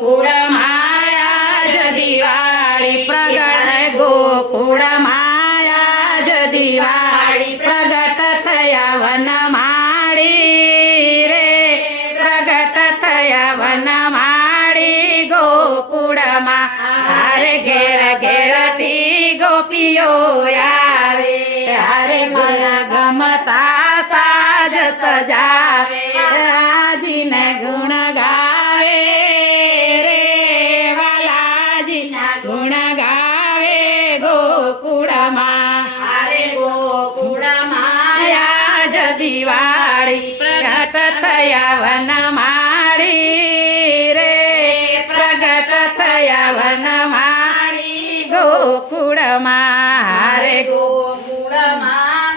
ગોકુળમાં આજ દિવાળી પ્રગટ ગોકુળમાં આજ દિવાળી પ્રગટ થયા વનમાળી રે પ્રગટ થયા વનમાળી ગોકુળમાં હારે ઘેર ઘેરથી ગોપીઓ આવે હારે ગમતા સાજ સજાવે રાજીને ગુણ ગાવે રે વાલાજીના ગુણ ગાવે ગોકુળમાં હારે ગોકુળમાં આજ દિવાળી પ્રગટ થયા વનમાળી રે પ્રગટ થયા વનમાળી ગોકુળમાં હારે ગોકુળમાં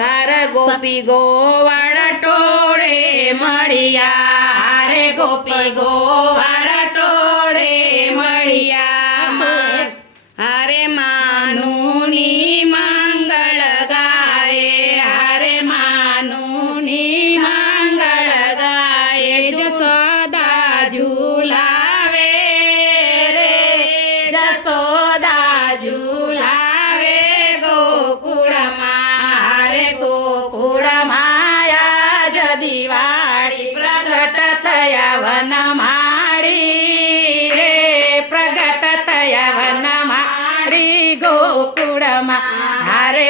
હાર ગોપી ગોવાળ ટોળે મળ્યા હારે ગોપી ગોવાળ ટોળે મળ્યા હારે માનુની મંગળ ગાય હારે માનુની મંગળ ગાય જસોદા ઝુલાવે રે જસોદા ઝુલાવે ગોકુળમાં હારે ગોકુળમાં આજ દિવાળી પ્રગટ થયા વનમાળી રે પ્રગટ થયા વનમાળી ગોકુળમાં હારે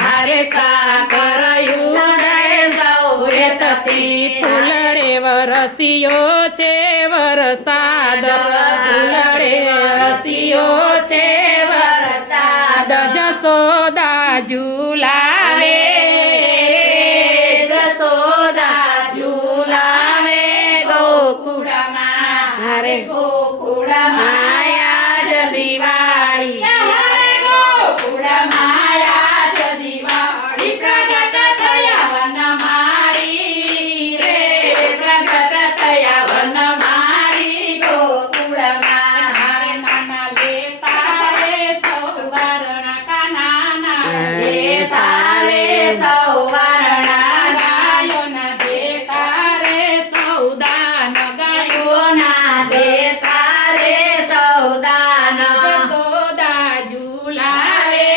હારે સાકર ઉડાડે સૌ હેતથી ફૂલડે વરસ્યો છે વરસાદ ફૂલડે વરસ્યો છે વરસાદ જસોદા ઝુલાવે જસોદા ઝુલાવે ગોકુળમાં હારે ગોકુળમાં આજ દિવાળી હારે ગોકુળમાં આજ દિવાળી પ્રગટ થયા વનમાળી રે પ્રગટ થયા વનમાળી ગોકુળમાં હારે નાના લેતા રે સૌ વારણા કાનાના લેતા રે સૌ વારણા ગાયોના દેતા રે સૌ દાન ગાયોના દેતા રે સૌ દાન જસોદા ઝુલાવે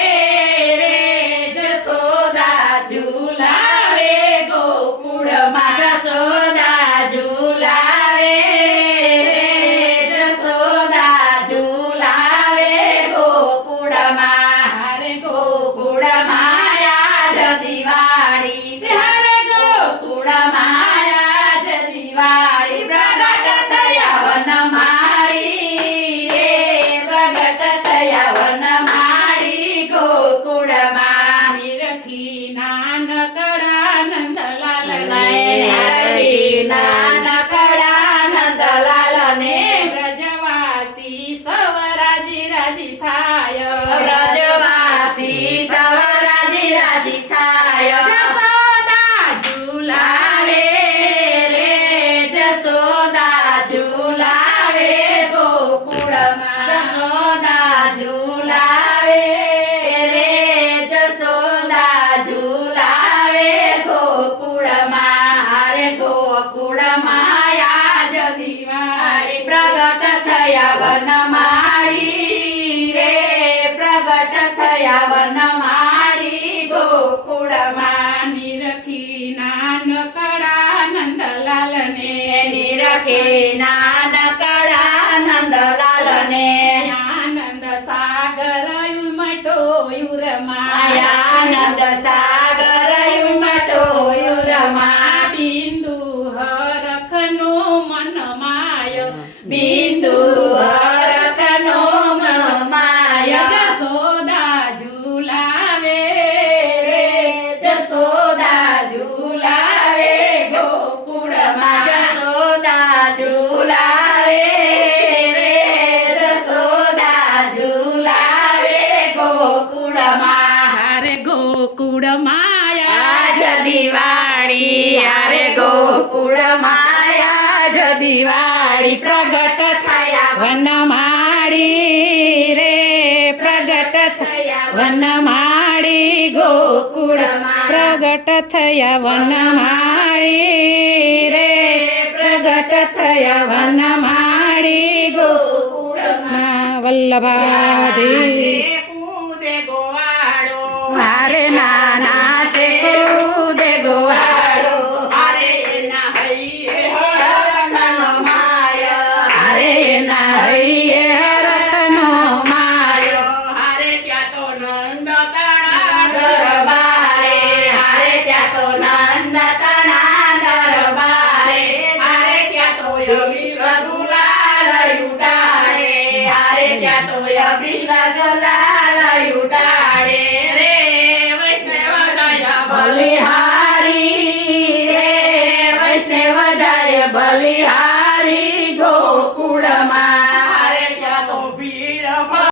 રે જસોદા ઝુલાવે ગોકુળમાં જસોદા ઝુલાવે રે જસોદા ઝુલાવે ગોકુળમાં હારે ગોકુળમાં આજ દિવાળી હારે ગોકુળમાં આજ દિવાળી પ્રગટ થયા વનમાળી રે પ્રગટ થયા વનમાળી ગોકુળમાં નિરખી નાનકડા નંદલાલ નિરખી નાનકડા નંદલાલ ને વ્રજવાસી સવ રાજી રાજી થાય વ્રજવાસી સવ રાજી રાજી થાય જસોદા ઝુલાવે રે જસોદા ઝુલાવે ગોકુળમાં જસોદા ઝુલાવે રે જસોદા ઝુલાવે ગોકુળમાં હારે ગોકુળમાં આજ દિવાળી પ્રગટ થયા વનમાળી રે પ્રગટ થયા વનમાળી ગોકુળમાં નિરખી નાનકડા નંદલાલ ને નિરખી નાનકડા નંદલાલ ને આનંદ સાગર ઉમટો યુરમાં આનંદ સાગર ઉમટો યુરમાં બિંદુ હરખનો મન માય બિંદુ હરખનો મન માય જસોદા ઝુલાવે રે જસોદા ઝુલાવે ગોકુળમાં જસોદા ઝુલાવે રે જસોદા ઝુલાવે ગોકુળમાં હારે ગોકુળમાં આજ દિવાળી હારે ગોકુળમાં આજ દિવાળી પ્રગટ થયા વનમાળી રે પ્રગટ થયા વનમાળી ગોકુળમાં પ્રગટ થયા વનમાળી યવન માડી ગોકુળમાં વલ્લભાજી કૂદે ગોવાળો હારે નાના છે કૂદે ગોવાળો હારે એના હૈયે હરણનો માય હારે ના હૈયે હરખનો માયો હારે ત્યાં તો નંદ તણા દરબારે હારે ત્યાં તો નંદ તણા દરબારે હારે ત્યાં તો યમી રઘુલાલ ઉડાડે હારે ત્યાં તો અભિલ ગલાલ ઉડાડે રે વૈષ્ણવ દયા બલિહારી રે વૈષ્ણવ જાય બલિહારી